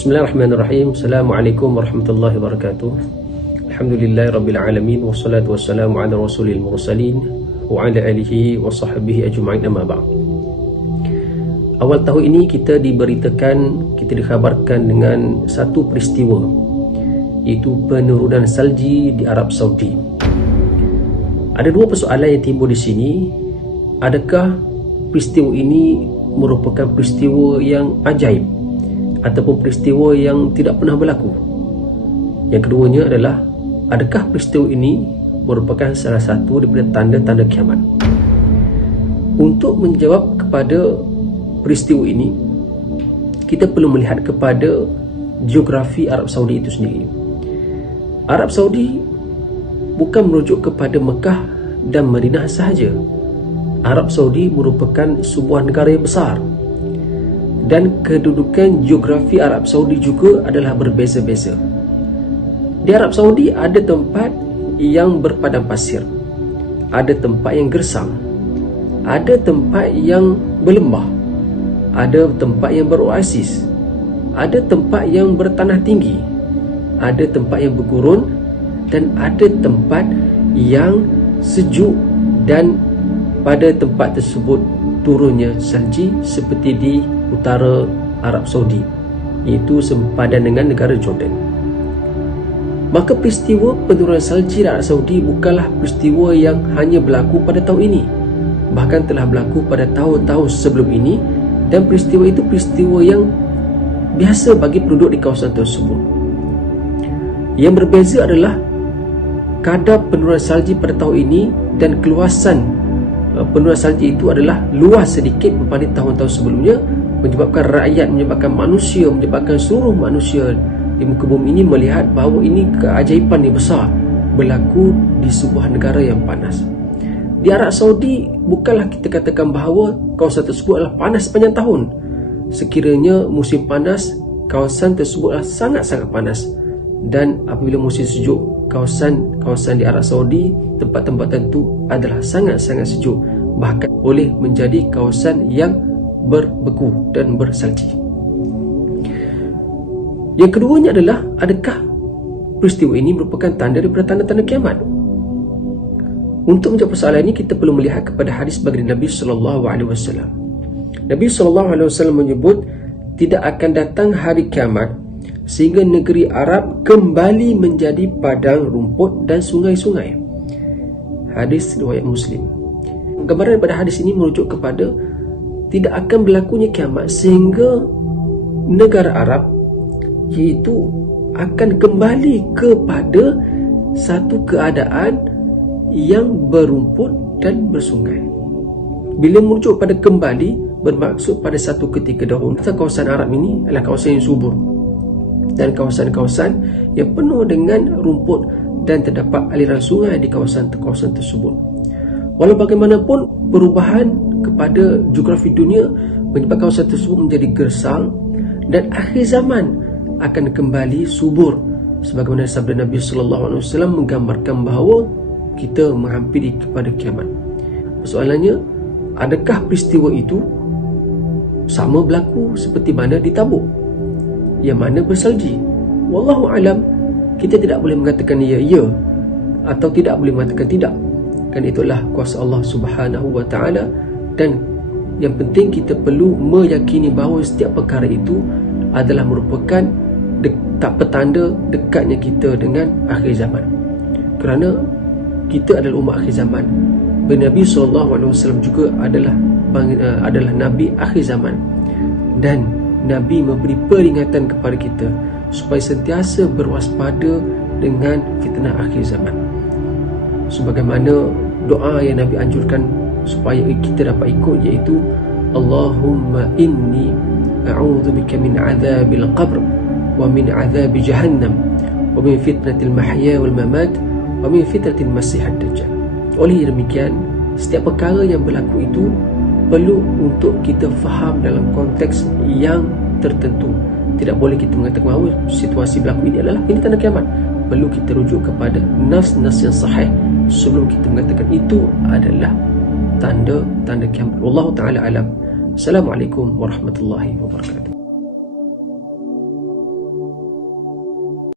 Bismillahirrahmanirrahim. Assalamualaikum warahmatullahi wabarakatuh. Alhamdulillahirrabbilalamin. Wassalatu wassalamu ala rasulil mursalin wa ala alihi wa sahbihi ajma'in, amma ba'd. Awal tahun ini kita dikhabarkan dengan satu peristiwa, iaitu penurunan salji di Arab Saudi. Ada dua persoalan yang timbul di sini. Adakah peristiwa ini merupakan peristiwa yang ajaib ataupun peristiwa yang tidak pernah berlaku? Yang keduanya adalah, adakah peristiwa ini merupakan salah satu daripada tanda-tanda kiamat? Untuk menjawab kepada peristiwa ini, kita perlu melihat kepada geografi Arab Saudi itu sendiri. Arab Saudi bukan merujuk kepada Mekah dan Madinah sahaja. Arab Saudi merupakan sebuah negara yang besar, dan kedudukan geografi Arab Saudi juga adalah berbeza-beza. Di Arab Saudi ada tempat yang berpadang pasir, ada tempat yang gersang, ada tempat yang berlembah, ada tempat yang beroasis, ada tempat yang bertanah tinggi, ada tempat yang bergurun, dan ada tempat yang sejuk, dan pada tempat tersebut turunnya salji seperti di utara Arab Saudi, iaitu sempadan dengan negara Jordan. Maka peristiwa penurunan salji di Arab Saudi bukanlah peristiwa yang hanya berlaku pada tahun ini, bahkan telah berlaku pada tahun-tahun sebelum ini, dan peristiwa itu peristiwa yang biasa bagi penduduk di kawasan tersebut. Yang berbeza adalah kadar penurunan salji pada tahun ini, dan keluasan penurunan salji itu adalah luas sedikit berbanding tahun-tahun sebelumnya, menyebabkan rakyat, menyebabkan manusia, menyebabkan seluruh manusia di muka bumi ini melihat bahawa ini keajaiban yang besar berlaku di sebuah negara yang panas. Di Arab Saudi bukanlah kita katakan bahawa kawasan tersebut adalah panas sepanjang tahun. Sekiranya musim panas, kawasan tersebut adalah sangat-sangat panas, dan apabila musim sejuk, kawasan di Arab Saudi, tempat-tempat tertentu adalah sangat-sangat sejuk, bahkan boleh menjadi kawasan yang berbeku dan bersalji. Yang keduanya adalah, adakah peristiwa ini merupakan tanda daripada tanda-tanda kiamat? Untuk menjawab persoalan ini, kita perlu melihat kepada hadis baginda Nabi SAW. Nabi SAW menyebut, tidak akan datang hari kiamat sehingga negeri Arab kembali menjadi padang rumput dan sungai-sungai. Hadis riwayat Muslim. Gambaran daripada hadis ini merujuk kepada tidak akan berlakunya kiamat sehingga negara Arab iaitu akan kembali kepada satu keadaan yang berumput dan bersungai. Bila merujuk pada kembali, bermaksud pada satu ketika dahulu kawasan Arab ini adalah kawasan yang subur dan kawasan-kawasan yang penuh dengan rumput, dan terdapat aliran sungai di kawasan-kawasan tersebut. Walau bagaimanapun, perubahan kepada geografi dunia menyebabkan kawasan tersebut menjadi gersang, dan akhir zaman akan kembali subur, sebagaimana sabda Nabi SAW menggambarkan bahawa kita menghampiri kepada kiamat. Persoalannya, adakah peristiwa itu sama berlaku seperti mana di Tabuk, yang mana bersalji? Wallahu alam, kita tidak boleh mengatakan ya atau tidak boleh mengatakan tidak, kan itulah kuasa Allah Subhanahu wa taala. Dan yang penting, kita perlu meyakini bahawa setiap perkara itu adalah merupakan petanda dekatnya kita dengan akhir zaman, kerana kita adalah umat akhir zaman. Nabi SAW juga adalah Nabi akhir zaman, dan Nabi memberi peringatan kepada kita supaya sentiasa berwaspada dengan fitnah akhir zaman, sebagaimana doa yang Nabi anjurkan supaya kita dapat ikut, iaitu Allahumma inni a'udzubika min azabil qabr wa min azabi jahannam wa min fitnatil mahya wal mamat wa min fitnatil masih ad-dajjal. Oleh demikian, setiap perkara yang berlaku itu perlu untuk kita faham dalam konteks yang tertentu. Tidak boleh kita mengatakan bahawa situasi berlaku ini adalah ini tanda kiamat. Perlu kita rujuk kepada nas-nas yang sahih sebelum kita mengatakan itu adalah tanda-tanda kiamat. Wallahu ta'ala alam. Assalamualaikum warahmatullahi wabarakatuh.